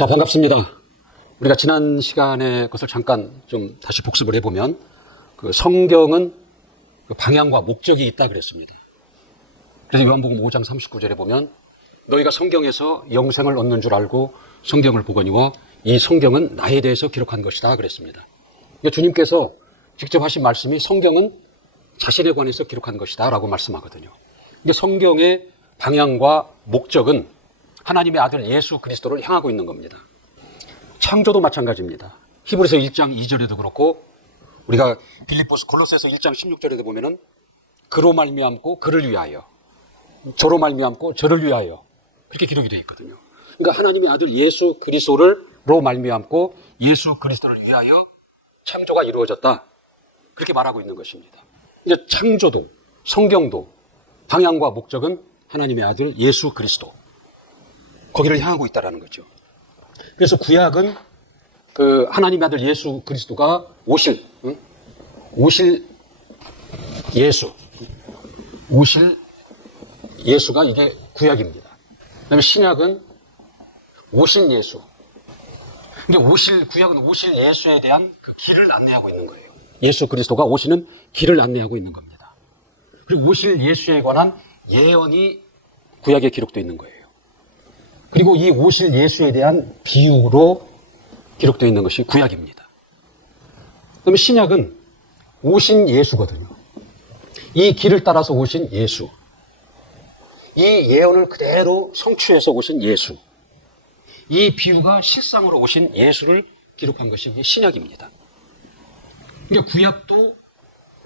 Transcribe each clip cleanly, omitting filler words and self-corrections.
자, 반갑습니다. 우리가 지난 시간에 것을 잠깐 좀 다시 복습을 해보면 그 성경은 그 방향과 목적이 있다 그랬습니다. 그래서 요한복음 5장 39절에 보면 너희가 성경에서 영생을 얻는 줄 알고 성경을 보거니와 이 성경은 나에 대해서 기록한 것이다 그랬습니다. 그러니까 주님께서 직접 하신 말씀이 성경은 자신에 관해서 기록한 것이다 라고 말씀하거든요. 이게 성경의 방향과 목적은 하나님의 아들 예수 그리스도를 향하고 있는 겁니다. 창조도 마찬가지입니다. 히브리서 1장 2절에도 그렇고 우리가 빌립보서 골로새서 1장 16절에도 보면은 그로 말미암고 그를 위하여, 저로 말미암고 저를 위하여 그렇게 기록이 되어 있거든요. 그러니까 하나님의 아들 예수 그리스도로 말미암고 예수 그리스도를 위하여 창조가 이루어졌다. 그렇게 말하고 있는 것입니다. 이제 창조도, 성경도 방향과 목적은 하나님의 아들 예수 그리스도, 거기를 향하고 있다라는 거죠. 그래서 구약은 그 하나님의 아들 예수 그리스도가 오실 예수가 이게 구약입니다. 그다음에 신약은 오신 예수. 근데 구약은 오실 예수에 대한 그 길을 안내하고 있는 거예요. 예수 그리스도가 오시는 길을 안내하고 있는 겁니다. 그리고 오실 예수에 관한 예언이 구약에 기록되어 있는 거예요. 그리고 이 오실 예수에 대한 비유로 기록되어 있는 것이 구약입니다. 그러면 신약은 오신 예수거든요. 이 길을 따라서 오신 예수. 이 예언을 그대로 성취해서 오신 예수. 이 비유가 실상으로 오신 예수를 기록한 것이 신약입니다. 그러니까 구약도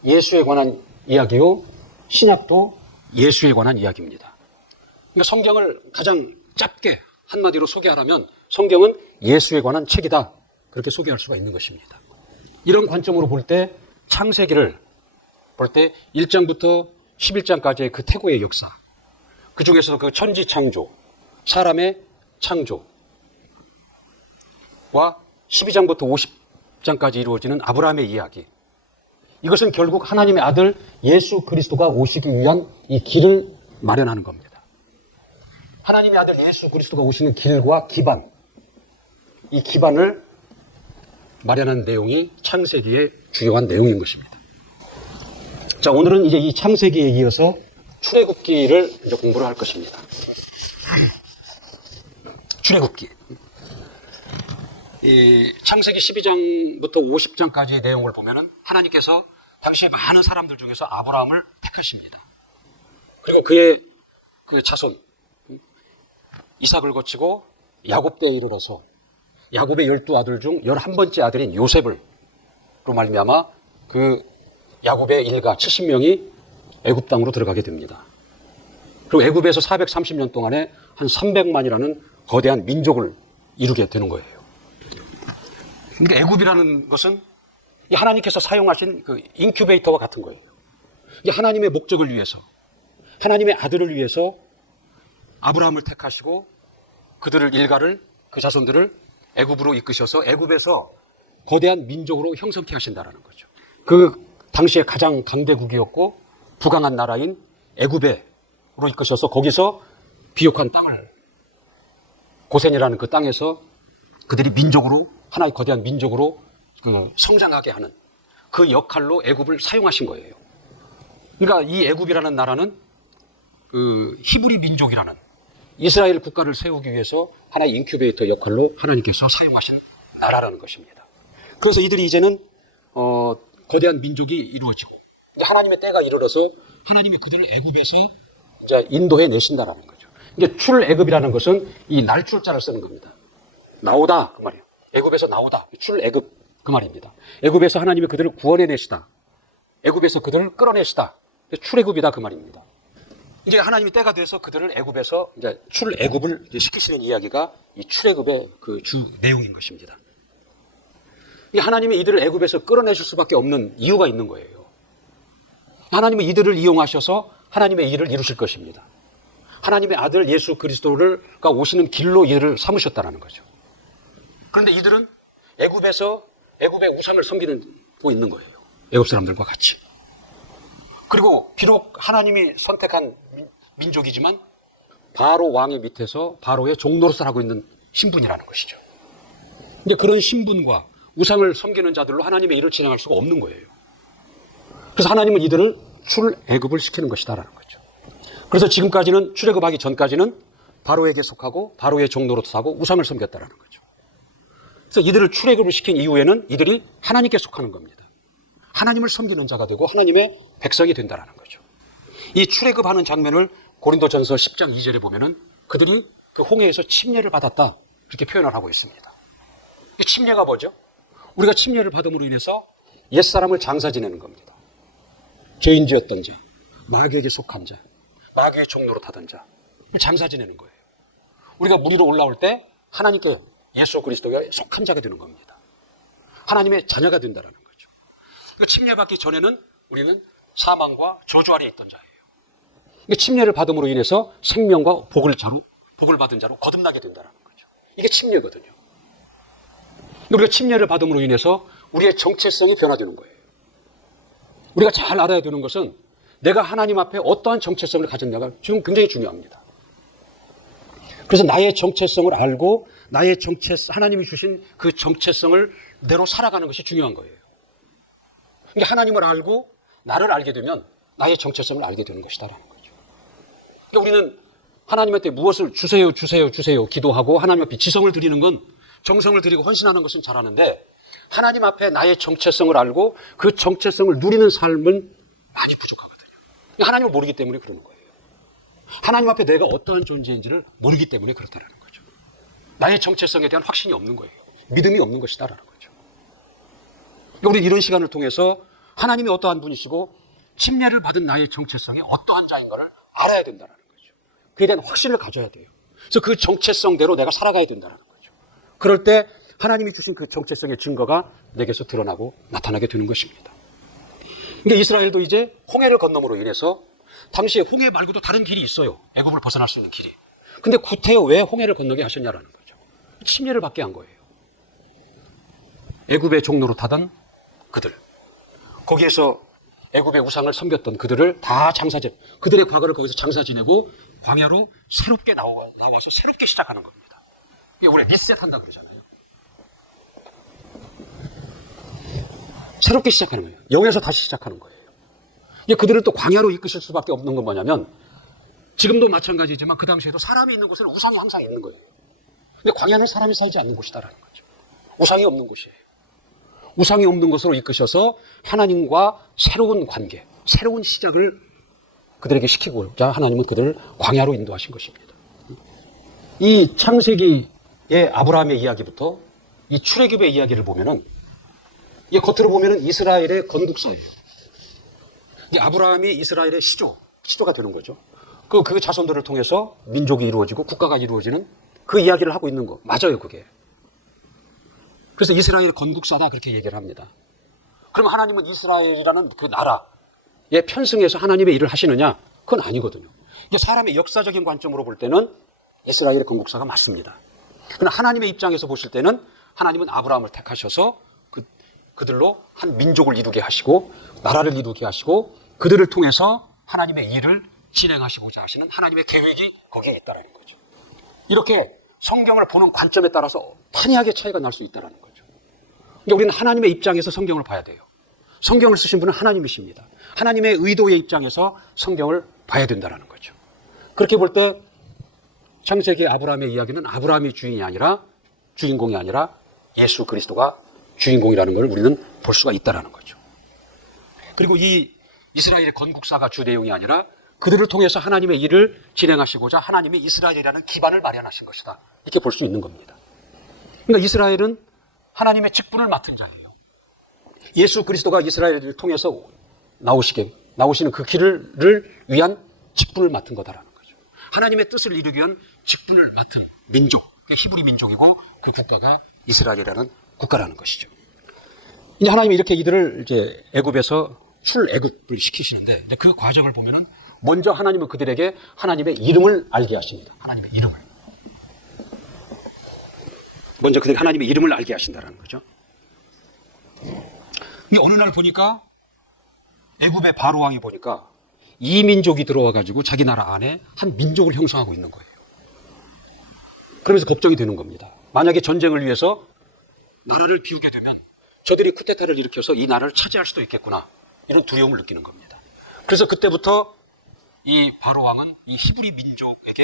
예수에 관한 이야기요, 신약도 예수에 관한 이야기입니다. 그러니까 성경을 가장 짧게 한마디로 소개하라면 성경은 예수에 관한 책이다. 그렇게 소개할 수가 있는 것입니다. 이런 관점으로 볼 때 창세기를 볼 때 1장부터 11장까지의 그 태고의 역사, 그 중에서 그 천지 창조, 사람의 창조와 12장부터 50장까지 이루어지는 아브라함의 이야기, 이것은 결국 하나님의 아들 예수 그리스도가 오시기 위한 이 길을 마련하는 겁니다. 하나님의 아들 예수 그리스도가 오시는 길과 기반, 이 기반을 마련한 내용이 창세기의 주요한 내용인 것입니다. 자, 오늘은 이제 이 창세기에 이어서 출애굽기를 이제 공부를 할 것입니다. 출애굽기. 이 창세기 12장부터 50장까지의 내용을 보면은 하나님께서 당시에 많은 사람들 중에서 아브라함을 택하십니다. 그리고 그의 그 자손 이삭을 거치고 야곱 때에 이르러서 야곱의 12아들 중 11번째 아들인 요셉으로 말미암아 그 야곱의 일가 70명이 애굽 땅으로 들어가게 됩니다. 그리고 애굽에서 430년 동안에 한 300만이라는 거대한 민족을 이루게 되는 거예요. 그러니까 애굽이라는 것은 하나님께서 사용하신 그 인큐베이터와 같은 거예요. 하나님의 목적을 위해서, 하나님의 아들을 위해서 아브라함을 택하시고 그들을 일가를, 그 자손들을 애굽으로 이끄셔서 애굽에서 거대한 민족으로 형성케 하신다라는 거죠. 그 당시에 가장 강대국이었고 부강한 나라인 애굽으로 이끄셔서 거기서 비옥한 땅을, 고센이라는 그 땅에서 그들이 민족으로, 하나의 거대한 민족으로 그 성장하게 하는 그 역할로 애굽을 사용하신 거예요. 그러니까 이 애굽이라는 나라는 그 히브리 민족이라는 이스라엘 국가를 세우기 위해서 하나의 인큐베이터 역할로 하나님께서 사용하신 나라라는 것입니다. 그래서 이들이 이제는 거대한 민족이 이루어지고 하나님의 때가 이르러서 하나님이 그들을 애굽에서 이제 인도해 내신다라는 거죠. 이제 출애굽이라는 것은 이 날출자를 쓰는 겁니다. 나오다 그 말이에요. 애굽에서 나오다, 출애굽 그 말입니다. 애굽에서 하나님이 그들을 구원해 내시다, 애굽에서 그들을 끌어내시다, 출애굽이다 그 말입니다. 이제 하나님이 때가 돼서 그들을 애굽에서 이제 출애굽을 시키시는 이야기가 이 출애굽의 그 주 내용인 것입니다. 하나님이 이들을 애굽에서 끌어내실 수밖에 없는 이유가 있는 거예요. 하나님은 이들을 이용하셔서 하나님의 일을 이루실 것입니다. 하나님의 아들 예수 그리스도가 오시는 길로 이들을 삼으셨다는 거죠. 그런데 이들은 애굽의 우상을 섬기고 있는 거예요. 애굽 사람들과 같이. 그리고 비록 하나님이 선택한 민족이지만 바로 왕의 밑에서 바로의 종노릇을 하고 있는 신분이라는 것이죠. 근데 그런 신분과 우상을 섬기는 자들로 하나님의 일을 진행할 수가 없는 거예요. 그래서 하나님은 이들을 출애굽을 시키는 것이다라는 거죠. 그래서 지금까지는 출애굽하기 전까지는 바로에게 속하고 바로의 종로로 사고 우상을 섬겼다라는 거죠. 그래서 이들을 출애굽을 시킨 이후에는 이들이 하나님께 속하는 겁니다. 하나님을 섬기는 자가 되고 하나님의 백성이 된다라는 거죠. 이 출애굽하는 장면을 고린도전서 10장 2절에 보면은 그들이 그 홍해에서 침례를 받았다 이렇게 표현을 하고 있습니다. 이 침례가 뭐죠? 우리가 침례를 받음으로 인해서 옛사람을 장사 지내는 겁니다. 죄인지었던 자, 마귀에게 속한 자, 마귀의 종로로 타던 자, 장사 지내는 거예요. 우리가 물 위로 올라올 때 하나님께 예수 그리스도가 속한 자가 되는 겁니다. 하나님의 자녀가 된다는 거죠. 침례받기 전에는 우리는 사망과 저주 아래에 있던 자예요. 침례를 받음으로 인해서 생명과 복을 받은 자로 거듭나게 된다는 거죠. 이게 침례거든요. 우리가 침례를 받음으로 인해서 우리의 정체성이 변화되는 거예요. 우리가 잘 알아야 되는 것은 내가 하나님 앞에 어떠한 정체성을 가졌냐가 지금 굉장히 중요합니다. 그래서 나의 정체성을 알고 하나님이 주신 그 정체성을 대로 살아가는 것이 중요한 거예요. 그러니까 하나님을 알고 나를 알게 되면 나의 정체성을 알게 되는 것이다라는 거죠. 그러니까 우리는 하나님한테 무엇을 주세요 기도하고 하나님 앞에 지성을 드리는 건 정성을 드리고 헌신하는 것은 잘하는데 하나님 앞에 나의 정체성을 알고 그 정체성을 누리는 삶은 많이 부족하거든요. 하나님을 모르기 때문에 그러는 거예요. 하나님 앞에 내가 어떠한 존재인지를 모르기 때문에 그렇다는 거죠. 나의 정체성에 대한 확신이 없는 거예요. 믿음이 없는 것이다라는 거죠. 우리 이런 시간을 통해서 하나님이 어떠한 분이시고 침례를 받은 나의 정체성이 어떠한 자인가를 알아야 된다는 거죠. 그에 대한 확신을 가져야 돼요. 그래서 그 정체성대로 내가 살아가야 된다는 거죠. 그럴 때 하나님이 주신 그 정체성의 증거가 내게서 드러나고 나타나게 되는 것입니다. 그러니까 이스라엘도 이제 홍해를 건너므로 인해서 당시에 홍해 말고도 다른 길이 있어요. 애굽을 벗어날 수 있는 길이. 근데 구태여 왜 홍해를 건너게 하셨냐라는 거죠. 침례를 받게 한 거예요. 애굽의 종로로 타던 그들, 거기에서 애굽의 우상을 섬겼던 그들을 다 그들의 과거를 거기서 장사 지내고 광야로 새롭게 나와서 새롭게 시작하는 겁니다. 이게 우리 리셋한다 그러잖아요. 새롭게 시작하는 거예요. 0에서 다시 시작하는 거예요. 그들을 또 광야로 이끄실 수밖에 없는 건 뭐냐면 지금도 마찬가지지만 그 당시에도 사람이 있는 곳에는 우상이 항상 있는 거예요. 근데 광야는 사람이 살지 않는 곳이다라는 거죠. 우상이 없는 곳이에요. 우상이 없는 곳으로 이끄셔서 하나님과 새로운 관계, 새로운 시작을 그들에게 시키고자 하나님은 그들을 광야로 인도하신 것입니다. 이 창세기의 아브라함의 이야기부터 이 출애굽의 이야기를 보면은 이 겉으로 보면은 이스라엘의 건국사예요. 아브라함이 이스라엘의 시조가 되는 거죠. 그 자손들을 통해서 민족이 이루어지고 국가가 이루어지는 그 이야기를 하고 있는 거 맞아요, 그게. 그래서 이스라엘의 건국사다 그렇게 얘기를 합니다. 그럼 하나님은 이스라엘이라는 그 나라에 편승해서 하나님의 일을 하시느냐? 그건 아니거든요. 이게 사람의 역사적인 관점으로 볼 때는 이스라엘의 건국사가 맞습니다. 그러나 하나님의 입장에서 보실 때는 하나님은 아브라함을 택하셔서 그들로 한 민족을 이루게 하시고 나라를 이루게 하시고 그들을 통해서 하나님의 일을 진행하시고자 하시는 하나님의 계획이 거기에 있다는 거죠. 이렇게 성경을 보는 관점에 따라서 판이하게 차이가 날 수 있다는 거죠. 그러니까 우리는 하나님의 입장에서 성경을 봐야 돼요. 성경을 쓰신 분은 하나님이십니다. 하나님의 의도의 입장에서 성경을 봐야 된다는 거죠. 그렇게 볼 때 창세기 아브라함의 이야기는 아브라함이 주인공이 아니라 예수 그리스도가 주인공이라는 걸 우리는 볼 수가 있다는 거죠. 그리고 이 이스라엘의 건국사가 주 내용이 아니라 그들을 통해서 하나님의 일을 진행하시고자 하나님이 이스라엘이라는 기반을 마련하신 것이다. 이렇게 볼 수 있는 겁니다. 그러니까 이스라엘은 하나님의 직분을 맡은 자예요. 예수 그리스도가 이스라엘을 통해서 나오시는 그 길을 위한 직분을 맡은 거다라는 거죠. 하나님의 뜻을 이루기 위한 직분을 맡은 민족, 히브리 민족이고 그 국가가 이스라엘이라는 국가라는 것이죠. 이제 하나님이 이렇게 이들을 이제 애굽에서 출애굽을 시키시는데 그 과정을 보면은 먼저 하나님은 그들에게 하나님의 이름을 알게 하십니다. 하나님의 이름을. 먼저 그들에게 하나님의 이름을 알게 하신다는 거죠. 이 어느 날 보니까 애굽의 바로 왕이 보니까 이 민족이 들어와 가지고 자기 나라 안에 한 민족을 형성하고 있는 거예요. 그러면서 걱정이 되는 겁니다. 만약에 전쟁을 위해서 나라를 비우게 되면 저들이 쿠데타를 일으켜서 이 나라를 차지할 수도 있겠구나, 이런 두려움을 느끼는 겁니다. 그래서 그때부터 이 바로 왕은 이 히브리 민족에게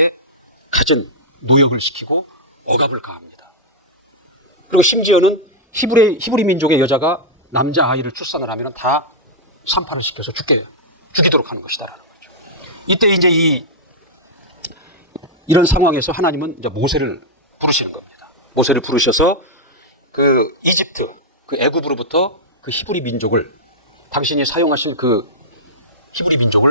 갖은 노역을 시키고 억압을 가합니다. 그리고 심지어는 히브리 민족의 여자가 남자 아이를 출산을 하면 다 산파를 시켜서 죽이도록 하는 것이다라는 거죠. 이때 이제 이런 상황에서 하나님은 이제 모세를 부르시는 겁니다. 모세를 부르셔서 그 이집트, 그 애굽으로부터 그 히브리 민족을, 당신이 사용하신 그 히브리 민족을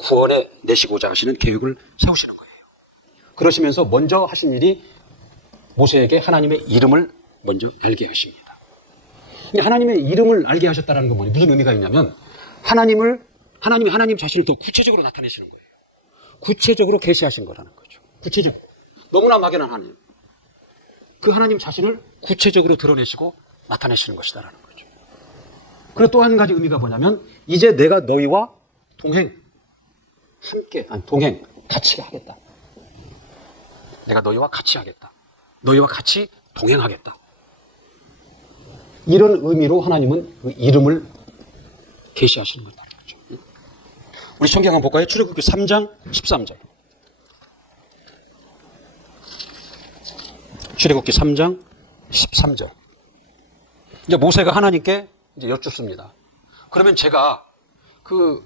구원해 내시고자 하시는 계획을 세우시는 거예요. 그러시면서 먼저 하신 일이 모세에게 하나님의 이름을 먼저 알게 하십니다. 하나님의 이름을 알게 하셨다는 건 무슨 의미가 있냐면 하나님이 하나님 자신을 더 구체적으로 나타내시는 거예요. 구체적으로 계시하신 거라는 거죠. 구체적으로. 너무나 막연한 하나님. 그 하나님 자신을 구체적으로 드러내시고 나타내시는 것이다라는 거죠. 그리고 또 한 가지 의미가 뭐냐면 이제 내가 너희와 같이 하겠다. 내가 너희와 같이 하겠다. 너희와 같이 동행하겠다. 이런 의미로 하나님은 그 이름을 계시하시는 거다. 우리 성경 한번 볼까요? 출애굽기 3장 13절. 출애굽기 3장 13절. 이제 모세가 하나님께 이제 여쭙습니다. 그러면 제가 그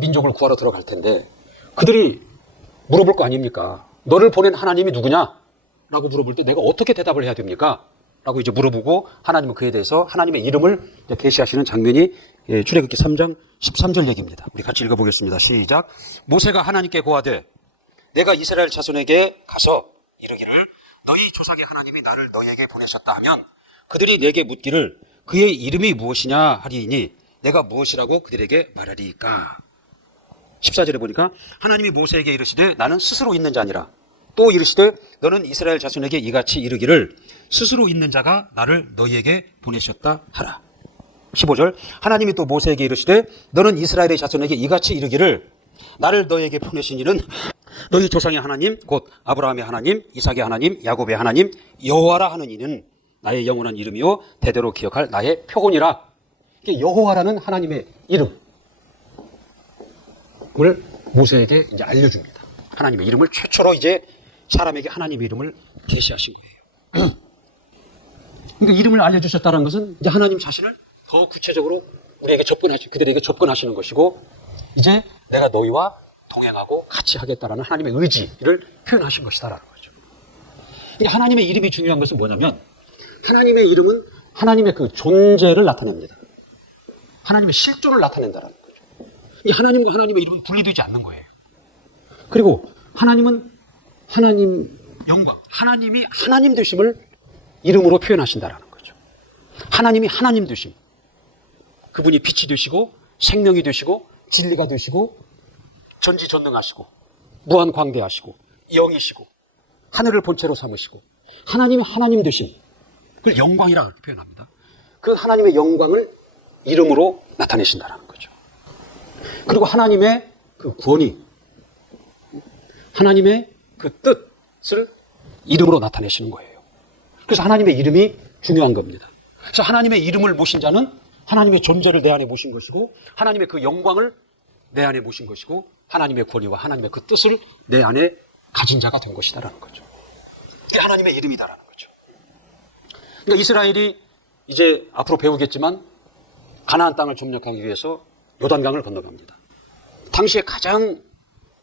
민족을 구하러 들어갈 텐데 그들이 물어볼 거 아닙니까? 너를 보낸 하나님이 누구냐? 라고 물어볼 때 내가 어떻게 대답을 해야 됩니까? 라고 이제 물어보고 하나님은 그에 대해서 하나님의 이름을 계시하시는 장면이 출애굽기 3장 13절 얘기입니다. 우리 같이 읽어보겠습니다. 시작. 모세가 하나님께 고하되 내가 이스라엘 자손에게 가서 이르기를 너희 조상의 하나님이 나를 너희에게 보내셨다 하면 그들이 내게 묻기를 그의 이름이 무엇이냐 하리니 내가 무엇이라고 그들에게 말하리까? 14절에 보니까 하나님이 모세에게 이르시되 나는 스스로 있는 자니라. 또 이르시되 너는 이스라엘 자손에게 이같이 이르기를 스스로 있는 자가 나를 너희에게 보내셨다 하라. 15절 하나님이 또 모세에게 이르시되 너는 이스라엘의 자손에게 이같이 이르기를 나를 너희에게 보내신 이는 너희 조상의 하나님 곧 아브라함의 하나님 이삭의 하나님 야곱의 하나님 여호와라 하는 이는 나의 영원한 이름이요 대대로 기억할 나의 표곤이라. 여호와라는 하나님의 이름을 모세에게 이제 알려줍니다. 하나님의 이름을 최초로 이제 사람에게 하나님의 이름을 계시하신 거예요. 그러니까 이름을 알려주셨다는 것은 이제 하나님 자신을 더 구체적으로 그들에게 접근하시는 것이고 이제 내가 너희와 동행하고 같이 하겠다라는 하나님의 의지를 표현하신 것이다라는 거죠. 하나님의 이름이 중요한 것은 뭐냐면 하나님의 이름은 하나님의 그 존재를 나타냅니다. 하나님의 실존을 나타낸다라는 거죠. 하나님과 하나님의 이름은 분리되지 않는 거예요. 그리고 하나님은 하나님 영광, 하나님이 하나님 되심을 이름으로 표현하신다라는 거죠. 하나님이 하나님 되심. 그분이 빛이 되시고 생명이 되시고 진리가 되시고 전지전능하시고 무한광대하시고 영이시고 하늘을 본체로 삼으시고 하나님이 하나님 되심. 그걸 영광이라고 표현합니다. 그 하나님의 영광을 이름으로 나타내신다라는 거죠. 그리고 하나님의 그 권위, 하나님의 그 뜻을 이름으로 나타내시는 거예요. 그래서 하나님의 이름이 중요한 겁니다. 그래서 하나님의 이름을 모신 자는 하나님의 존재를 내 안에 모신 것이고 하나님의 그 영광을 내 안에 모신 것이고 하나님의 권위와 하나님의 그 뜻을 내 안에 가진 자가 된 것이다라는 거죠. 그게 하나님의 이름이다라는 거죠. 그러니까 이스라엘이 이제 앞으로 배우겠지만 가나안 땅을 점령하기 위해서 요단강을 건너갑니다. 당시에 가장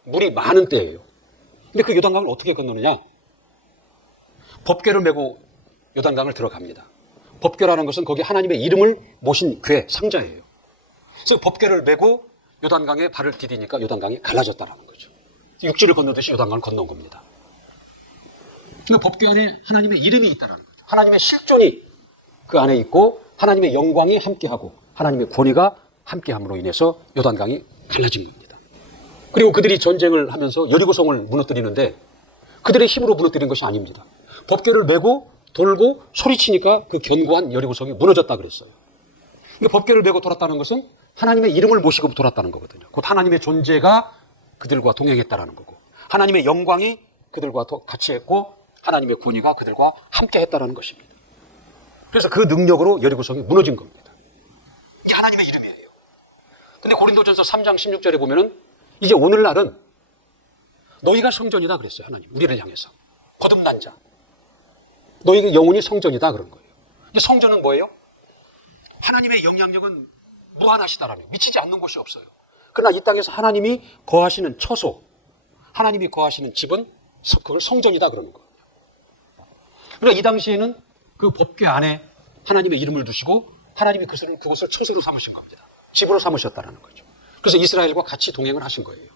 물이 많은 때예요. 근데 그 요단강을 어떻게 건너느냐? 법궤를 메고 요단강을 들어갑니다. 법궤라는 것은 거기 하나님의 이름을 모신 궤, 상자예요. 그래서 법궤를 메고 요단강에 발을 디디니까 요단강이 갈라졌다는 거죠. 육지를 건너듯이 요단강을 건너온 겁니다. 그러니까 법궤 안에 하나님의 이름이 있다는 거죠. 하나님의 실존이 그 안에 있고 하나님의 영광이 함께하고 하나님의 권위가 함께함으로 인해서 요단강이 갈라진 겁니다. 그리고 그들이 전쟁을 하면서 여리고성을 무너뜨리는데 그들의 힘으로 무너뜨린 것이 아닙니다. 법궤를 메고 돌고 소리치니까 그 견고한 여리고성이 무너졌다 그랬어요. 근데 법궤를 메고 돌았다는 것은 하나님의 이름을 모시고 돌았다는 거거든요. 곧 하나님의 존재가 그들과 동행했다라는 거고 하나님의 영광이 그들과 같이 했고 하나님의 권위가 그들과 함께 했다라는 것입니다. 그래서 그 능력으로 여리고성이 무너진 겁니다. 이게 하나님의 이름이에요. 근데 고린도전서 3장 16절에 보면은 이제 오늘날은 너희가 성전이다 그랬어요. 하나님 우리를 향해서. 거듭난 자. 너희의 영혼이 성전이다 그런 거예요. 이제 성전은 뭐예요? 하나님의 영향력은 무한하시다라며 미치지 않는 곳이 없어요. 그러나 이 땅에서 하나님이 거하시는 처소, 하나님이 거하시는 집은 그걸 성전이다 그러는 거예요. 그러니까 이 당시에는 그 법궤 안에 하나님의 이름을 두시고 하나님이 그것을 처소로 삼으신 겁니다. 집으로 삼으셨다는 거죠. 그래서 이스라엘과 같이 동행을 하신 거예요.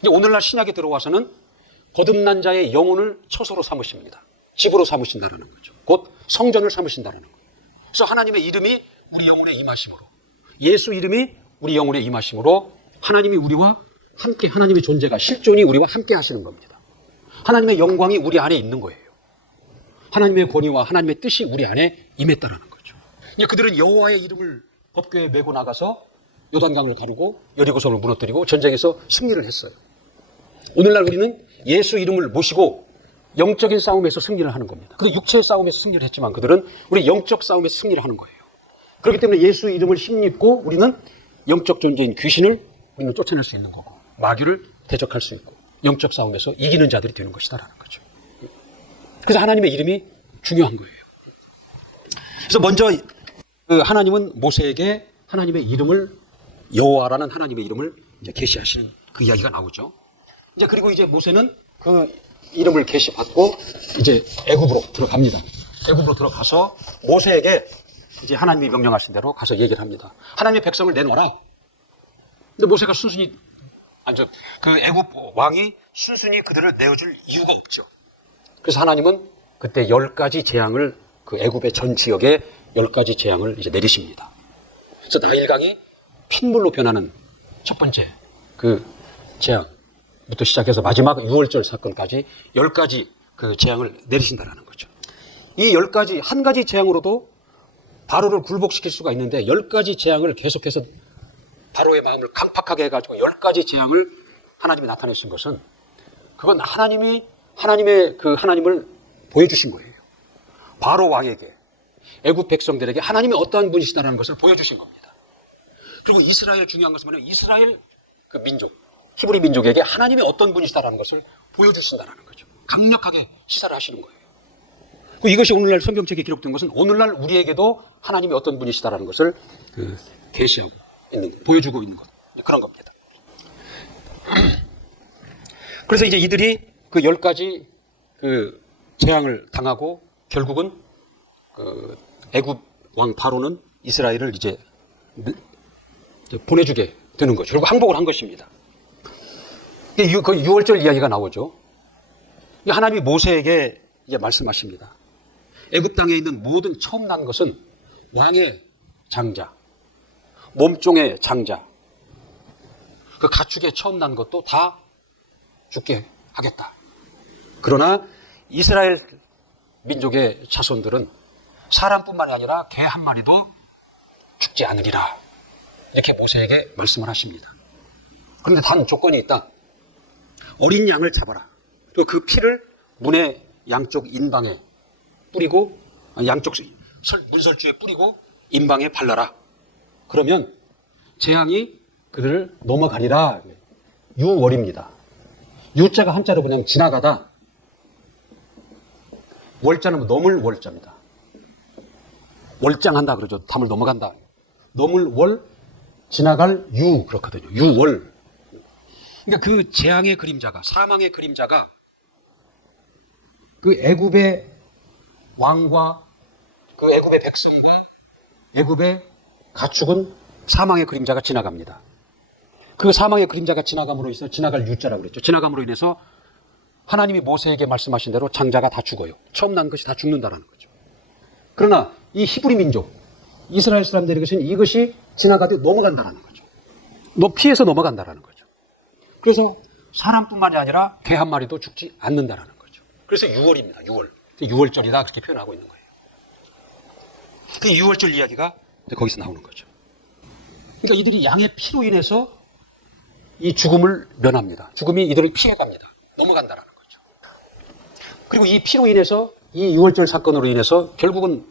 이제 오늘날 신약에 들어와서는 거듭난 자의 영혼을 처소로 삼으십니다. 집으로 삼으신다는 거죠. 곧 성전을 삼으신다는 거예요. 그래서 하나님의 이름이 우리 영혼에 임하심으로, 예수 이름이 우리 영혼에 임하심으로 하나님이 우리와 함께, 하나님의 존재가 실존이 우리와 함께 하시는 겁니다. 하나님의 영광이 우리 안에 있는 거예요. 하나님의 권위와 하나님의 뜻이 우리 안에 임했다는 거죠. 이제 그들은 여호와의 이름을 법궤에 메고 나가서 요단강을 가르고 여리고성을 무너뜨리고 전쟁에서 승리를 했어요. 오늘날 우리는 예수 이름을 모시고 영적인 싸움에서 승리를 하는 겁니다. 근데 육체의 싸움에서 승리를 했지만 그들은 우리 영적 싸움에서 승리를 하는 거예요. 그렇기 때문에 예수 이름을 힘입고 우리는 영적 존재인 귀신을 우리는 쫓아낼 수 있는 거고 마귀를 대적할 수 있고 영적 싸움에서 이기는 자들이 되는 것이다라는 거죠. 그래서 하나님의 이름이 중요한 거예요. 그래서 먼저 하나님은 모세에게 하나님의 이름을, 여호와라는 하나님의 이름을 이제 계시하시는 그 이야기가 나오죠. 이제 그리고 이제 모세는 그 이름을 계시받고 이제 애굽으로 들어갑니다. 애굽으로 들어가서 모세에게 이제 하나님이 명령하신 대로 가서 얘기를 합니다. 하나님의 백성을 내놓아라. 근데 모세가 순순히 그 애굽 왕이 순순히 그들을 내어줄 이유가 없죠. 그래서 하나님은 그때 10가지 재앙을 그 애굽의 전 지역에 10가지 재앙을 이제 내리십니다. 그래서 나일강이 핏물로 변하는 첫 번째 그 재앙부터 시작해서 마지막 6월절 사건까지 10가지 그 재앙을 내리신다라는 거죠. 이 10가지, 한 가지 재앙으로도 바로를 굴복시킬 수가 있는데 10가지 재앙을 계속해서 바로의 마음을 강팍하게 해가지고 10가지 재앙을 하나님이 나타내신 것은 그건 하나님의 하나님을 보여주신 거예요. 바로 왕에게, 애굽 백성들에게 하나님이 어떠한 분이시다라는 것을 보여주신 겁니다. 그리고 이스라엘, 중요한 것은 뭐냐면 이스라엘 그 민족, 히브리 민족에게 하나님이 어떤 분이시다라는 것을 보여주신다라는 거죠. 강력하게 시사를 하시는 거예요. 이것이 오늘날 성경책에 기록된 것은 오늘날 우리에게도 하나님이 어떤 분이시다라는 것을 계시하고 있는 것, 보여주고 있는 것, 그런 겁니다. 그래서 이제 이들이 그 10가지 그 재앙을 당하고 결국은 그 애굽 왕 바로는 이스라엘을 이제 보내주게 되는 거죠. 결국 항복을 한 것입니다. 그 6월절 이야기가 나오죠. 하나님이 모세에게 이제 말씀하십니다. 애굽 땅에 있는 모든 처음 난 것은 왕의 장자, 몸종의 장자, 그 가축에 처음 난 것도 다 죽게 하겠다. 그러나 이스라엘 민족의 자손들은 사람뿐만이 아니라 개 한 마리도 죽지 않으리라. 이렇게 모세에게 말씀을 하십니다. 그런데 단 조건이 있다. 어린 양을 잡아라. 또 그 피를 문의 양쪽 인방에 뿌리고, 양쪽 문설주에 뿌리고 인방에 발라라. 그러면 재앙이 그들을 넘어가리라. 유월입니다. 유자가 한자로 그냥 지나가다, 월자는 넘을 월자입니다. 월장한다 그러죠. 담을 넘어간다. 넘을 월, 지나갈 유, 그렇거든요. 유월. 그러니까 그 재앙의 그림자가, 사망의 그림자가 그 애굽의 왕과 그 애굽의 백성과 애굽의 가축은 사망의 그림자가 지나갑니다. 그 사망의 그림자가 지나감으로 인해서 지나갈 유자라고 그랬죠. 지나감으로 인해서 하나님이 모세에게 말씀하신 대로 장자가 다 죽어요. 처음 난 것이 다 죽는다라는 거죠. 그러나 이 히브리 민족, 이스라엘 사람들에게서는 이것이 지나가도 넘어간다라는 거죠. 피해서 넘어간다라는 거죠. 그래서 사람뿐만이 아니라 개 한 마리도 죽지 않는다라는 거죠. 그래서 6월입니다. 6월. 6월절이다 그렇게 표현하고 있는 거예요. 그 6월절 이야기가 거기서 나오는 거죠. 그러니까 이들이 양의 피로 인해서 이 죽음을 면합니다. 죽음이 이들을 피해갑니다. 넘어간다라는 거죠. 그리고 이 피로 인해서, 이 6월절 사건으로 인해서 결국은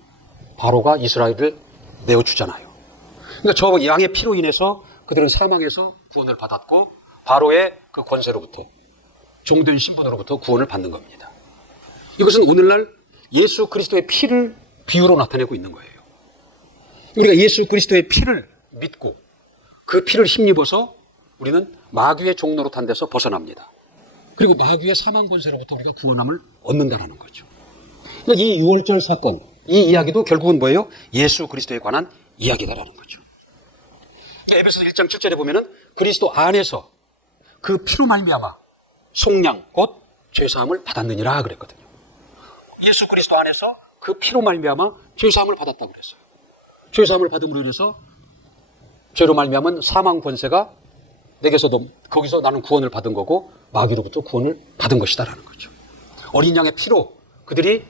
바로가 이스라엘을 내어주잖아요. 그러니까 저 양의 피로 인해서 그들은 사망에서 구원을 받았고 바로의 그 권세로부터 종된 신분으로부터 구원을 받는 겁니다. 이것은 오늘날 예수 그리스도의 피를 비유로 나타내고 있는 거예요. 우리가 예수 그리스도의 피를 믿고 그 피를 힘입어서 우리는 마귀의 종노릇한 데서 벗어납니다. 그리고 마귀의 사망 권세로부터 우리가 구원함을 얻는다는 거죠. 그러니까 이 유월절 사건, 이 이야기도 결국은 뭐예요? 예수 그리스도에 관한 이야기다라는 거죠. 에베소서 1장 7절에 보면은 그리스도 안에서 그 피로 말미암아 속량 곧 죄사함을 받았느니라 그랬거든요. 예수 그리스도 안에서 그 피로 말미암아 죄사함을 받았다고 그랬어요. 죄사함을 받음으로 인해서 죄로 말미암은 사망 권세가 내게서도 거기서 나는 구원을 받은 거고 마귀로부터 구원을 받은 것이다라는 거죠. 어린 양의 피로 그들이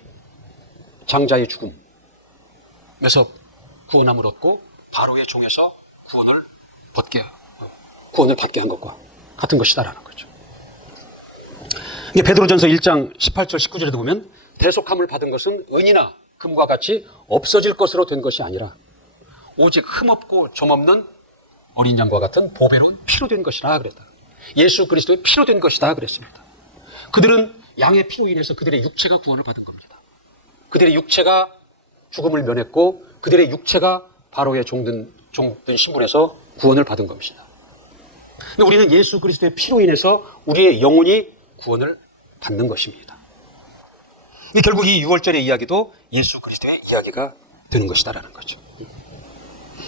장자의 죽음에서 구원함을 얻고 바로의 종에서 구원을 받게 한 것과 같은 것이다라는 거죠. 베드로전서 1장 18절 19절에도 보면 대속함을 받은 것은 은이나 금과 같이 없어질 것으로 된 것이 아니라 오직 흠없고 점없는 어린 양과 같은 보배로운 피로 된 것이라 그랬다. 예수 그리스도의 피로 된 것이다 그랬습니다. 그들은 양의 피로 인해서 그들의 육체가 구원을 받은 겁니다. 그들의 육체가 죽음을 면했고 그들의 육체가 바로의 종든 신분에서 구원을 받은 겁니다. 근데 우리는 예수 그리스도의 피로 인해서 우리의 영혼이 구원을 받는 것입니다. 결국 이 6월절의 이야기도 예수 그리스도의 이야기가 되는 것이다라는 거죠.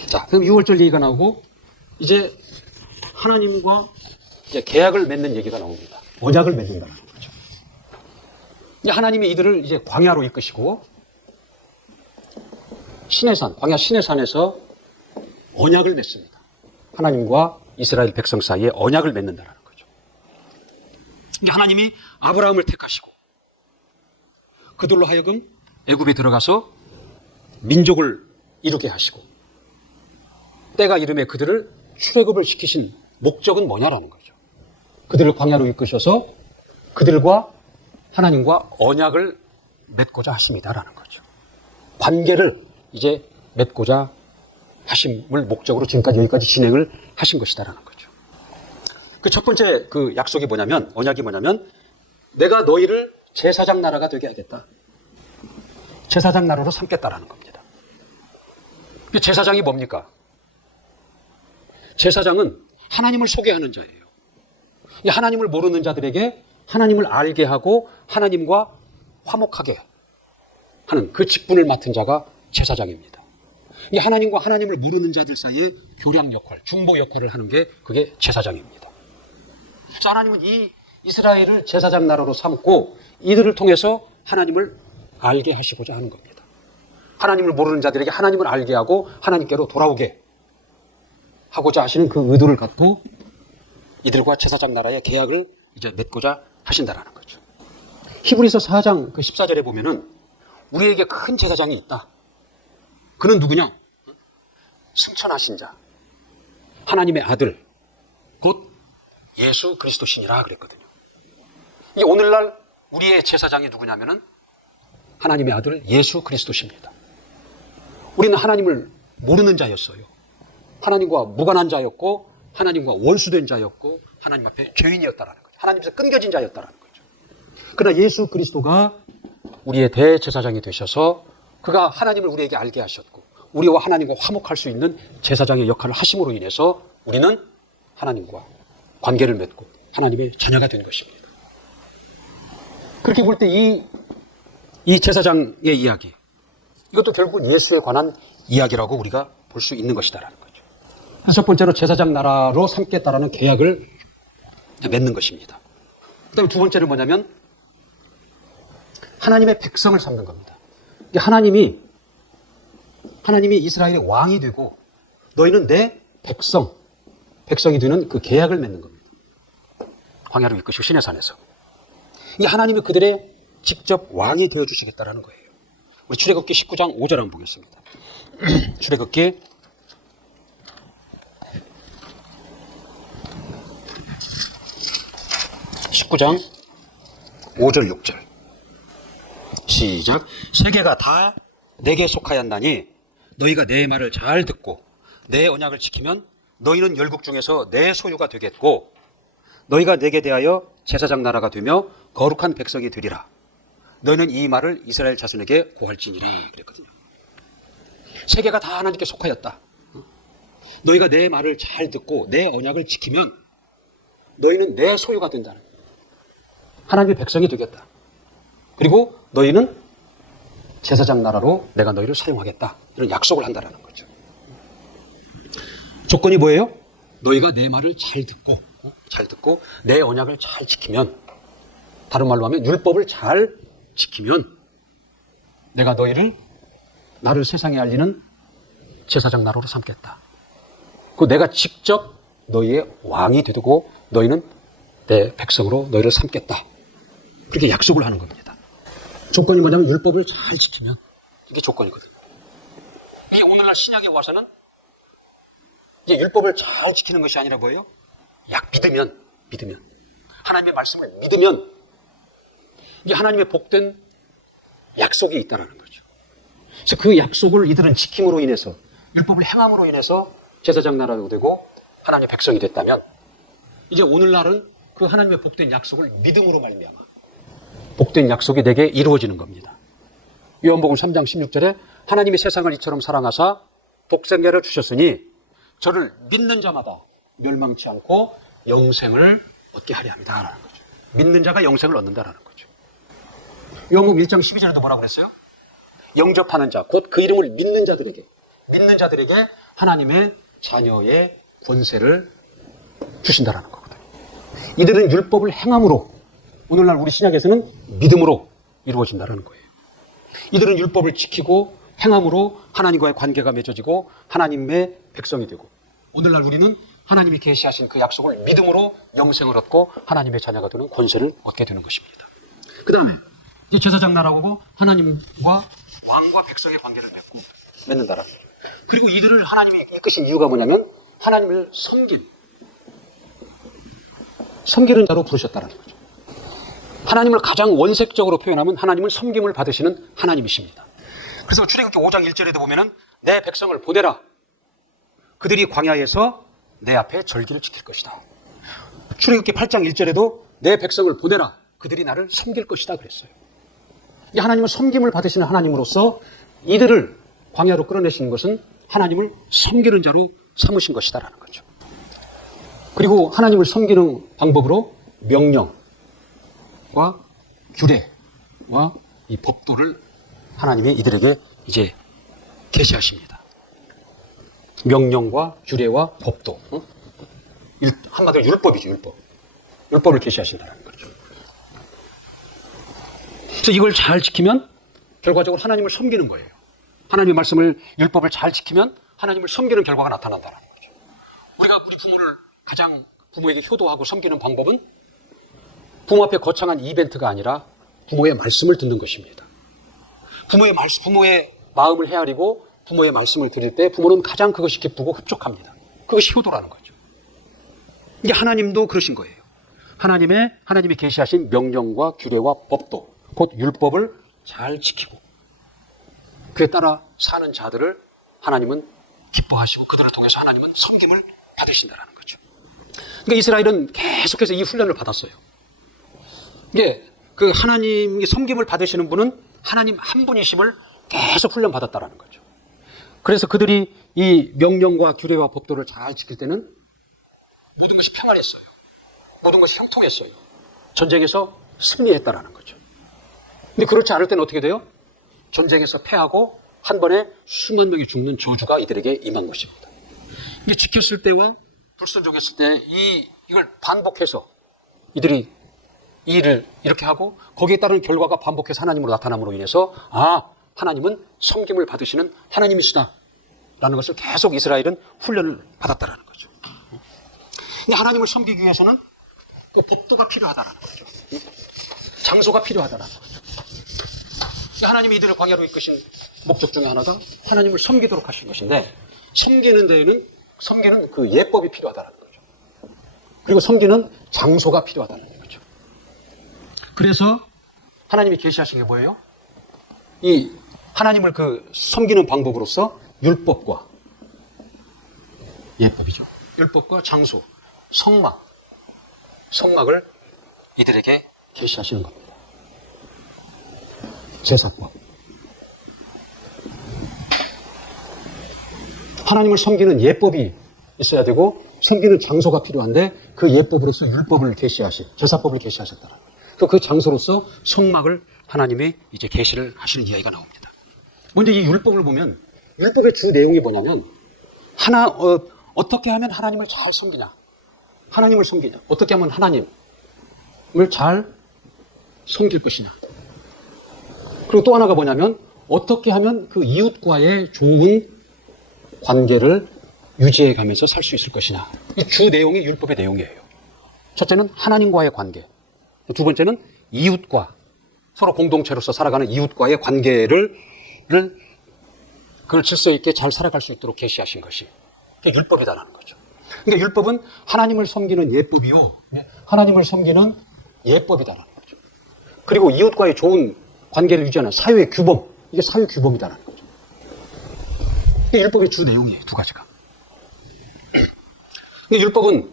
자, 그럼 6월절 얘기가 나오고 이제 하나님과 이제 계약을 맺는 얘기가 나옵니다. 언약을 맺는다는 거죠. 이제 하나님이 이들을 이제 광야로 이끄시고 시내산, 광야 시내산에서 언약을 맺습니다. 하나님과 이스라엘 백성 사이에 언약을 맺는다는 거죠. 이제 하나님이 아브라함을 택하시고 그들로 하여금 애굽에 들어가서 민족을 이루게 하시고 때가 이름에 그들을 출애굽을 시키신 목적은 뭐냐라는 거죠. 그들을 광야로 이끄셔서 그들과 하나님과 언약을 맺고자 하십니다라는 거죠. 관계를 이제 맺고자 하심을 목적으로 지금까지 여기까지 진행을 하신 것이다라는 거죠. 그 첫 번째 그 약속이 뭐냐면, 언약이 뭐냐면, 내가 너희를 제사장 나라가 되게 하겠다. 제사장 나라로 삼겠다라는 겁니다. 제사장이 뭡니까? 제사장은 하나님을 소개하는 자예요. 하나님을 모르는 자들에게 하나님을 알게 하고 하나님과 화목하게 하는 그 직분을 맡은 자가 제사장입니다. 하나님과 하나님을 모르는 자들 사이에 교량 역할, 중보 역할을 하는 게 그게 제사장입니다. 그래서 하나님은 이 이스라엘을 제사장 나라로 삼고 이들을 통해서 하나님을 알게 하시고자 하는 겁니다. 하나님을 모르는 자들에게 하나님을 알게 하고 하나님께로 돌아오게 하고자 하시는 그 의도를 갖고 이들과 제사장 나라의 계약을 이제 맺고자 하신다라는 거죠. 히브리서 4장 그 14절에 보면은 우리에게 큰 제사장이 있다. 그는 누구냐? 승천하신 자, 하나님의 아들, 곧 예수 그리스도시니라 그랬거든요. 이게 오늘날 우리의 제사장이 누구냐면은 하나님의 아들 예수 그리스도십니다. 우리는 하나님을 모르는 자였어요. 하나님과 무관한 자였고 하나님과 원수된 자였고 하나님 앞에 죄인이었다라는 거죠. 하나님께서 끊겨진 자였다라는 거죠. 그러나 예수 그리스도가 우리의 대제사장이 되셔서 그가 하나님을 우리에게 알게 하셨고 우리와 하나님과 화목할 수 있는 제사장의 역할을 하심으로 인해서 우리는 하나님과 관계를 맺고 하나님의 자녀가 된 것입니다. 그렇게 볼 때 이 제사장의 이야기, 이것도 결국은 예수에 관한 이야기라고 우리가 볼 수 있는 것이다라는 거죠. 첫 번째로 제사장 나라로 삼겠다라는 계약을 맺는 것입니다. 그다음에 두 번째는 뭐냐면 하나님의 백성을 삼는 겁니다. 하나님이 이스라엘의 왕이 되고 너희는 내 백성이 되는 그 계약을 맺는 겁니다. 광야로 이끄시고 시내산에서. 하나님이 그들의 직접 왕이 되어주시겠다라는 거예요. 우리 출애굽기 19장 5절 한번 보겠습니다. 출애굽기 19장 5절 6절 시작. 세계가 다 내게 속하였나니 너희가 내 말을 잘 듣고 내 언약을 지키면 너희는 열국 중에서 내 소유가 되겠고 너희가 내게 대하여 제사장 나라가 되며 거룩한 백성이 되리라. 너희는 이 말을 이스라엘 자손에게 고할지니라 그랬거든요. 세계가 다 하나님께 속하였다. 너희가 내 말을 잘 듣고 내 언약을 지키면 너희는 내 소유가 된다는 거예요. 하나님의 백성이 되겠다. 그리고 너희는 제사장 나라로 내가 너희를 사용하겠다. 이런 약속을 한다는 거죠. 조건이 뭐예요? 너희가 내 말을 잘 듣고 내 언약을 잘 지키면, 다른 말로 하면 율법을 잘 지키면 내가 너희를 나를 세상에 알리는 제사장 나라로 삼겠다. 그 내가 직접 너희의 왕이 되고 너희는 내 백성으로 너희를 삼겠다. 그렇게 약속을 하는 겁니다. 조건이 뭐냐면 율법을 잘 지키면, 이게 조건이거든요. 이 오늘날 신약에 와서는 이제 율법을 잘 지키는 것이 아니라 뭐예요? 믿으면 하나님의 말씀을 믿으면 이게 하나님의 복된 약속이 있다는 거죠. 그래서 그 약속을 이들은 지킴으로 인해서, 율법을 행함으로 인해서 제사장 나라도 되고 하나님의 백성이 됐다면, 이제 오늘날은 그 하나님의 복된 약속을 믿음으로 말미암아 복된 약속이 내게 이루어지는 겁니다. 요한복음 3장 16절에 하나님이 세상을 이처럼 사랑하사 독생자를 주셨으니 저를 믿는 자마다 멸망치 않고 영생을 얻게 하려 합니다라는 거죠. 믿는 자가 영생을 얻는다라는 거죠. 요한복음 1장 12절에도 뭐라고 그랬어요? 영접하는 자, 곧 그 이름을 믿는 자들에게 하나님의 자녀의 권세를 주신다라는 거거든요. 이들은 율법을 행함으로, 오늘날 우리 신약에서는 믿음으로 이루어진다는 거예요. 이들은 율법을 지키고 행함으로 하나님과의 관계가 맺어지고 하나님의 백성이 되고, 오늘날 우리는 하나님이 계시하신 그 약속을 믿음으로 영생을 얻고 하나님의 자녀가 되는 권세를 얻게 되는 것입니다. 그 다음에 이제 제사장 나라고 하나님과 왕과 백성의 관계를 맺는다라는 거예요. 그리고 이들을 하나님이 이끄신 이유가 뭐냐면 하나님을 섬기는 자로 부르셨다는 거죠. 하나님을 가장 원색적으로 표현하면 하나님을 섬김을 받으시는 하나님이십니다. 그래서 출애굽기 5장 1절에도 보면은 내 백성을 보내라. 그들이 광야에서 내 앞에 절기를 지킬 것이다. 출애굽기 8장 1절에도 내 백성을 보내라. 그들이 나를 섬길 것이다 그랬어요. 이 하나님은 섬김을 받으시는 하나님으로서 이들을 광야로 끌어내신 것은 하나님을 섬기는 자로 삼으신 것이다라는 거죠. 그리고 하나님을 섬기는 방법으로 명령과 규례와 이 법도를 하나님이 이들에게 이제 계시하십니다. 명령과 규례와 법도, 한마디로 율법이죠. 율법을 계시하신다는 거죠. 그래서 이걸 잘 지키면 결과적으로 하나님을 섬기는 거예요. 하나님의 말씀을, 율법을 잘 지키면 하나님을 섬기는 결과가 나타난다는 거죠. 우리가 우리 부모를 가장 부모에게 효도하고 섬기는 방법은 부모 앞에 거창한 이벤트가 아니라 부모의 말씀을 듣는 것입니다. 부모의 마음을 헤아리고 부모의 말씀을 드릴 때 부모는 가장 그것이 기쁘고 흡족합니다. 그것이 효도라는 거죠. 이게 하나님도 그러신 거예요. 하나님이 계시하신 명령과 규례와 법도, 곧 율법을 잘 지키고 그에 따라 사는 자들을 하나님은 기뻐하시고 그들을 통해서 하나님은 섬김을 받으신다는 거죠. 그러니까 이스라엘은 계속해서 이 훈련을 받았어요. 이게 그 하나님이 섬김을 받으시는 분은 하나님 한 분이심을 계속 훈련받았다는 거죠. 그래서 그들이 이 명령과 규례와 법도를 잘 지킬 때는 모든 것이 평안했어요. 모든 것이 형통했어요. 전쟁에서 승리했다라는 거죠. 근데 그렇지 않을 때는 어떻게 돼요? 전쟁에서 패하고 한 번에 수만 명이 죽는 저주가 이들에게 임한 것입니다. 이게 지켰을 때와 불순종했을 때 이걸 반복해서 이들이 이 일을 이렇게 하고 거기에 따른 결과가 반복해서 하나님으로 나타남으로 인해서 하나님은 섬김을 받으시는 하나님이시다 라는 것을 계속 이스라엘은 훈련을 받았다라는 거죠. 근데 하나님을 섬기기 위해서는 그 법도가 필요하다라는 거죠. 장소가 필요하다라는 거죠. 하나님이 이들을 광야로 이끄신 목적 중에 하나가 하나님을 섬기도록 하신 것인데, 섬기는 데에는 섬기는 그 예법이 필요하다는 거죠. 그리고 섬기는 장소가 필요하다는 거죠. 그래서 하나님이 계시하신 게 뭐예요? 이 하나님을 섬기는 방법으로서 율법과 예법이죠. 율법과 장소, 성막을 이들에게 계시하시는 겁니다. 제사법. 하나님을 섬기는 예법이 있어야 되고 섬기는 장소가 필요한데 그 예법으로서 율법을 계시하신, 제사법을 계시하셨다는 거예요. 그 장소로서 성막을 하나님이 이제 계시를 하시는 이야기가 나옵니다. 먼저 이 율법을 보면 율법의 주 내용이 뭐냐면 어떻게 하면 하나님을 잘 섬기냐, 하나님을 섬기냐, 어떻게 하면 하나님을 잘 섬길 것이냐. 그리고 또 하나가 뭐냐면 어떻게 하면 그 이웃과의 좋은 관계를 유지해 가면서 살 수 있을 것이냐. 이 주 내용이 율법의 내용이에요. 첫째는 하나님과의 관계, 두 번째는 이웃과 서로 공동체로서 살아가는 이웃과의 관계를 그걸 질서 있게 잘 살아갈 수 있도록 계시하신 것이 그게 율법이다라는 거죠. 그러니까 율법은 하나님을 섬기는 예법이요, 하나님을 섬기는 예법이다라는 거죠. 그리고 이웃과의 좋은 관계를 유지하는 사회의 규범, 이게 사회 규범이다라는 거죠. 이게 율법의 주 내용이에요, 두 가지가. 율법은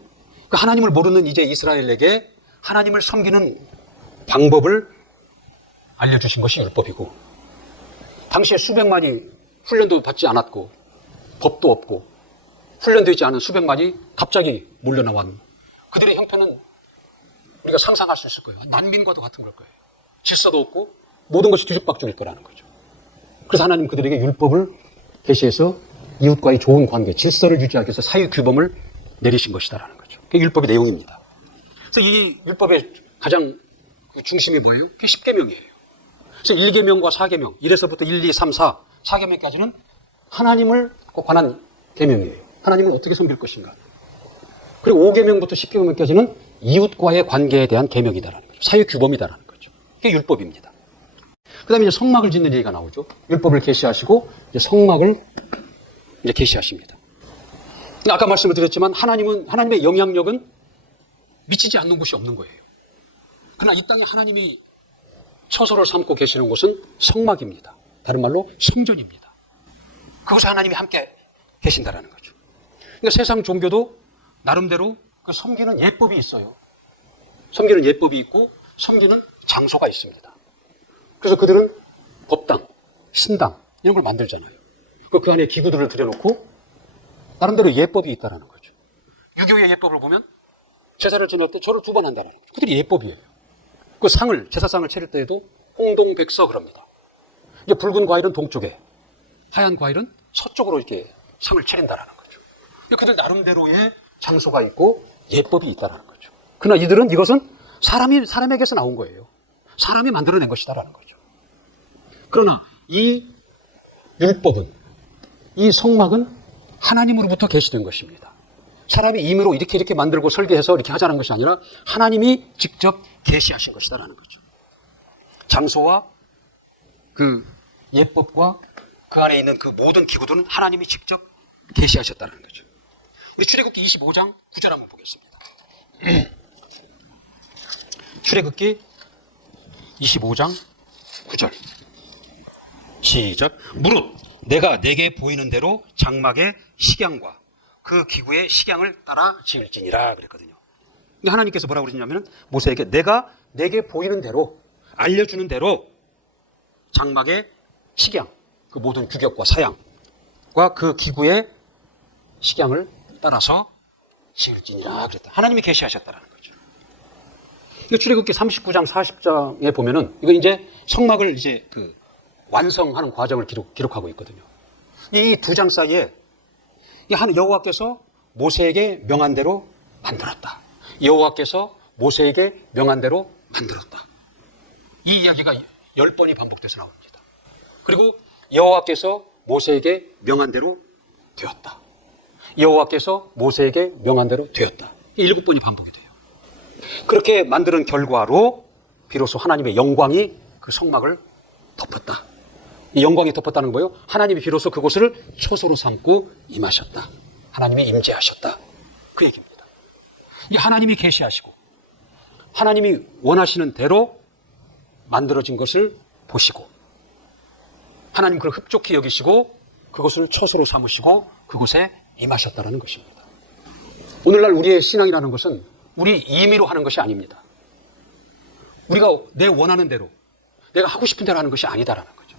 하나님을 모르는 이제 이스라엘에게 하나님을 섬기는 방법을 알려주신 것이 율법이고, 당시에 수백만이 훈련도 받지 않았고 법도 없고 훈련되지 않은 수백만이 갑자기 몰려나온 그들의 형편은 우리가 상상할 수 있을 거예요. 난민과도 같은 걸 거예요. 질서도 없고 모든 것이 뒤죽박죽일 거라는 거죠. 그래서 하나님 그들에게 율법을 계시해서 이웃과의 좋은 관계, 질서를 유지하기 위해서 사회 규범을 내리신 것이다라는 거죠. 그게 율법의 내용입니다. 그래서 이 율법의 가장 중심이 뭐예요? 그게 10계명이에요. 그래서 1계명과 4계명, 1에서부터 1, 2, 3, 4, 4계명까지는 하나님을 관한 계명이에요. 하나님을 어떻게 섬길 것인가. 그리고 5계명부터 10계명까지는 이웃과의 관계에 대한 계명이다라는 거죠. 사회 규범이다라는 거죠. 그게 율법입니다. 그 다음에 이제 성막을 짓는 얘기가 나오죠. 율법을 계시하시고 이제 성막을 이제 계시하십니다. 아까 말씀을 드렸지만 하나님의 영향력은 미치지 않는 곳이 없는 거예요. 그러나 이 땅에 하나님이 처소를 삼고 계시는 곳은 성막입니다. 다른 말로 성전입니다. 그곳에 하나님이 함께 계신다라는 거죠. 그러니까 세상 종교도 나름대로 그 섬기는 예법이 있어요. 섬기는 예법이 있고 섬기는 장소가 있습니다. 그래서 그들은 법당, 신당 이런 걸 만들잖아요. 그 안에 기구들을 들여놓고 나름대로 예법이 있다는 거죠. 유교의 예법을 보면 제사를 지낼 때 절을 2번 한다는 거죠. 그들이 예법이에요. 그 제사상을 차릴 때에도 홍동백서 그럽니다. 이제 붉은 과일은 동쪽에, 하얀 과일은 서쪽으로 이렇게 상을 차린다는 거죠. 그들 나름대로의 장소가 있고 예법이 있다는 거죠. 그러나 이들은 이것은 사람에게서 나온 거예요. 사람이 만들어낸 것이다라는 거죠. 그러나 이 율법은, 이 성막은 하나님으로부터 계시된 것입니다. 사람이 임의로 이렇게 만들고 설계해서 이렇게 하자는 것이 아니라 하나님이 직접 계시하신 것이다라는 거죠. 장소와 그 예법과 그 안에 있는 그 모든 기구들은 하나님이 직접 계시하셨다는 거죠. 우리 출애굽기 25장 9절 한번 보겠습니다. 출애굽기 25장 9절 시작. 무릇 내가 내게 보이는 대로 장막의 식양과 그 기구의 식양을 따라 지을지니라 그랬거든요. 근데 하나님께서 뭐라고 그러시냐면 모세에게 내가 내게 보이는 대로, 알려주는 대로 장막의 식양, 그 모든 규격과 사양과 그 기구의 식양을 따라서 지을지니라 그랬다. 하나님이 계시하셨다는 거죠. 출애굽기 39장 40장에 보면은 이거 이제 성막을 이제 완성하는 과정을 기록하고 있거든요. 이 두 장 사이에 여호와께서 모세에게 명한 대로 만들었다. 여호와께서 모세에게 명한 대로 만들었다. 이 이야기가 10번이 반복돼서 나옵니다. 그리고 여호와께서 모세에게 명한 대로 되었다. 여호와께서 모세에게 명한 대로 되었다. 7번이 반복이 돼요. 그렇게 만드는 결과로 비로소 하나님의 영광이 그 성막을 덮었다. 이 영광이 덮었다는 거예요. 하나님이 비로소 그곳을 처소로 삼고 임하셨다. 하나님이 임재하셨다. 그 얘기입니다. 이 하나님이 계시하시고 하나님이 원하시는 대로 만들어진 것을 보시고 하나님 그걸 흡족히 여기시고 그것을 처소로 삼으시고 그곳에 임하셨다는 것입니다. 오늘날 우리의 신앙이라는 것은 우리 임의로 하는 것이 아닙니다. 우리가 내 원하는 대로 내가 하고 싶은 대로 하는 것이 아니다라는 거죠.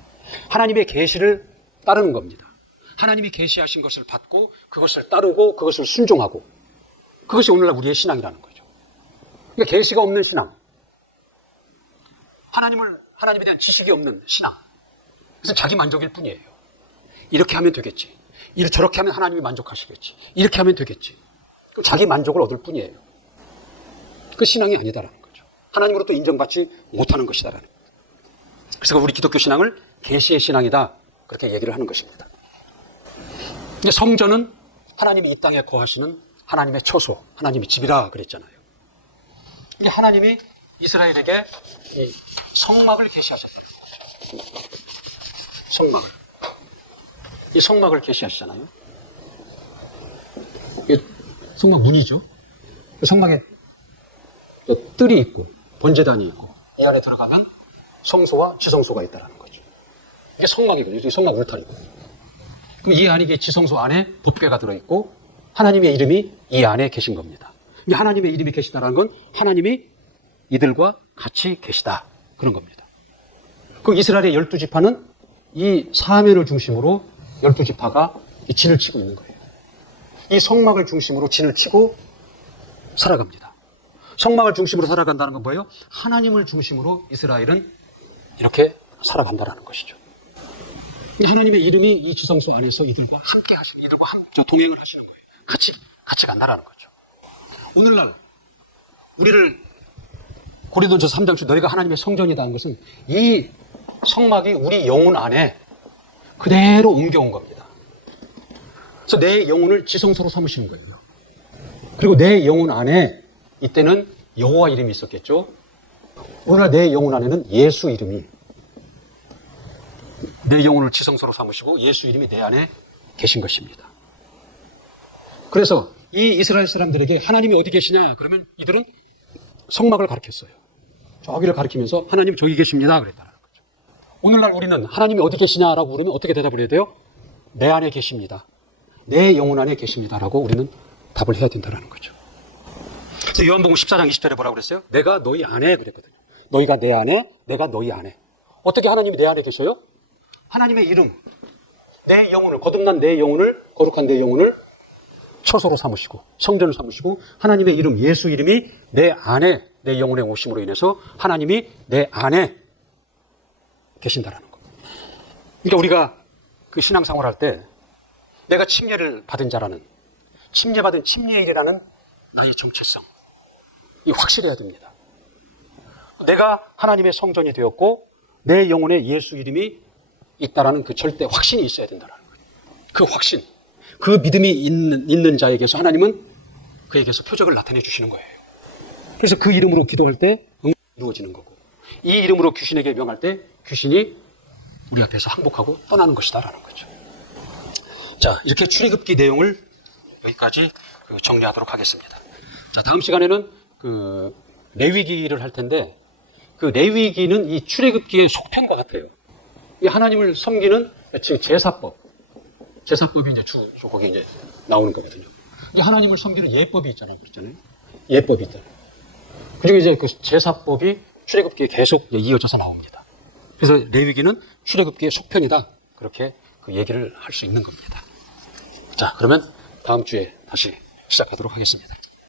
하나님의 계시를 따르는 겁니다. 하나님이 계시하신 것을 받고 그것을 따르고 그것을 순종하고 그것이 오늘날 우리의 신앙이라는 거죠. 그러니까 계시가 없는 신앙, 하나님에 대한 지식이 없는 신앙, 그것은 자기 만족일 뿐이에요. 이렇게 하면 되겠지, 저렇게 하면 하나님이 만족하시겠지, 이렇게 하면 되겠지, 자기 만족을 얻을 뿐이에요. 그 신앙이 아니다라는 거죠. 하나님으로부터 인정받지 못하는 것이다라는 거예요. 그래서 우리 기독교 신앙을 계시의 신앙이다 그렇게 얘기를 하는 것입니다. 근데 성전은 하나님이 이 땅에 거하시는 하나님의 처소, 하나님의 집이라 그랬잖아요. 이게 하나님이 이스라엘에게 이 성막을 계시하셨어요. 성막을. 이 성막을 계시하시잖아요. 이게 성막 문이죠. 그 성막에 뜰이 있고 번제단이 있고 이 안에 들어가면 성소와 지성소가 있다는 거죠. 이게 성막이거든요. 이게 성막 울타리고. 그럼 이 안에 이게 지성소 안에 법궤가 들어있고 하나님의 이름이 이 안에 계신 겁니다. 하나님의 이름이 계시다는 건 하나님이 이들과 같이 계시다 그런 겁니다. 그 이스라엘의 12지파는 이 사면을 중심으로 12지파가 이 진을 치고 있는 거예요. 이 성막을 중심으로 진을 치고 살아갑니다. 성막을 중심으로 살아간다는 건 뭐예요? 하나님을 중심으로 이스라엘은 이렇게 살아간다는 것이죠. 하나님의 이름이 이 지성소 안에서 이들과 함께 하시는, 이들과 함께 동행을 하시는 거예요. 같이 간다라는 거죠. 오늘날 우리를 고린도전서 3장 7 너희가 하나님의 성전이다는 것은 이 성막이 우리 영혼 안에 그대로 옮겨온 겁니다. 그래서 내 영혼을 지성소로 삼으시는 거예요. 그리고 내 영혼 안에 이때는 여호와 이름이 있었겠죠. 오늘날 내 영혼 안에는 예수 이름이, 내 영혼을 지성소로 삼으시고 예수 이름이 내 안에 계신 것입니다. 그래서 이 이스라엘 사람들에게 하나님이 어디 계시냐 그러면 이들은 성막을 가리켰어요. 저기를 가리키면서 하나님 저기 계십니다 그랬다는 거죠. 오늘날 우리는 하나님이 어디 계시냐라고 물으면 어떻게 대답을 해야 돼요? 내 안에 계십니다. 내 영혼 안에 계십니다라고 우리는 답을 해야 된다는 거죠. 그래서 요한복음 14장 20절에 뭐라고 그랬어요? 내가 너희 안에 그랬거든요. 너희가 내 안에, 내가 너희 안에. 어떻게 하나님이 내 안에 계셔요? 하나님의 이름, 내 영혼을, 거듭난 내 영혼을, 거룩한 내 영혼을 처소로 삼으시고 성전을 삼으시고 하나님의 이름, 예수 이름이 내 안에, 내 영혼에 오심으로 인해서 하나님이 내 안에 계신다라는 겁니다. 그러니까 우리가 그 신앙생활 할 때 내가 침례를 받은 자라는, 침례받은 침례인이라는 나의 정체성, 이 확실해야 됩니다. 내가 하나님의 성전이 되었고 내 영혼에 예수 이름이 있다라는 그 절대 확신이 있어야 된다는 거예요. 그 확신, 그 믿음이 있는 자에게서 하나님은 그에게서 표적을 나타내 주시는 거예요. 그래서 그 이름으로 기도할 때 이루어지는 거고, 이 이름으로 귀신에게 명할 때 귀신이 우리 앞에서 항복하고 떠나는 것이다라는 거죠. 자, 이렇게 출애굽기 내용을 여기까지 정리하도록 하겠습니다. 자, 다음 시간에는 그 레위기를 할 텐데, 그 레위기는 이 출애굽기의 속편과 같아요. 이 하나님을 섬기는 제사법이 이제 거기 이제 나오는 거거든요. 이 하나님을 섬기는 예법이 있잖아요, 그렇잖아요. 예법이 있잖아요. 그중에 이제 그 제사법이 출애굽기에 계속 이어져서 나옵니다. 그래서 레위기는 출애굽기의 속편이다, 그렇게 그 얘기를 할 수 있는 겁니다. 자, 그러면 다음 주에 다시 시작하도록 하겠습니다.